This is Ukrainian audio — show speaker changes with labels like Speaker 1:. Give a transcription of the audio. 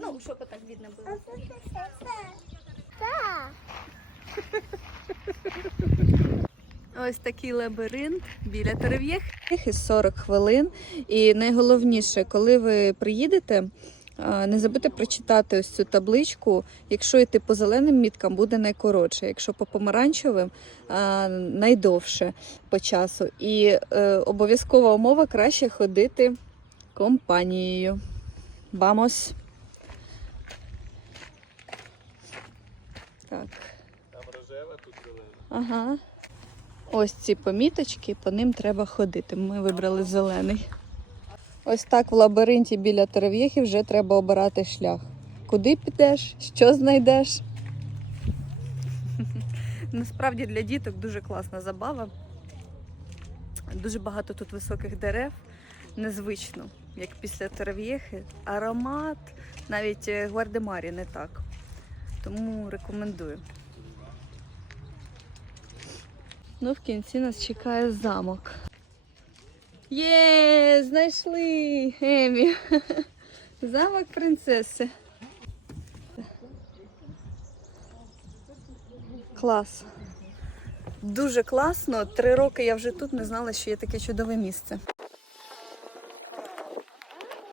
Speaker 1: Ну, щоб так видно було. Ось такий лабіринт біля Терев'єх. Із 40 хвилин. І найголовніше, коли ви приїдете, не забудьте прочитати ось цю табличку. Якщо йти по зеленим міткам, буде найкоротше, якщо по помаранчевим найдовше по часу. І е, обов'язкова умова краще ходити компанією. Бамос. Так.
Speaker 2: Там рожева, тут зелена.
Speaker 1: Ага. Ось ці поміточки, по ним треба ходити. Ми вибрали зелений. Ось так в лабіринті біля Терев'єхи вже треба обирати шлях. Куди підеш, що знайдеш. Насправді для діток дуже класна забава. Дуже багато тут високих дерев. Незвично, як після Терев'єхи. Аромат, навіть е, Гвардемарі не так. Тому рекомендую. Ну, в кінці нас чекає замок. Є, знайшли Емі. Замок принцеси. Клас. Дуже класно. Три роки я вже тут не знала, що є таке чудове місце.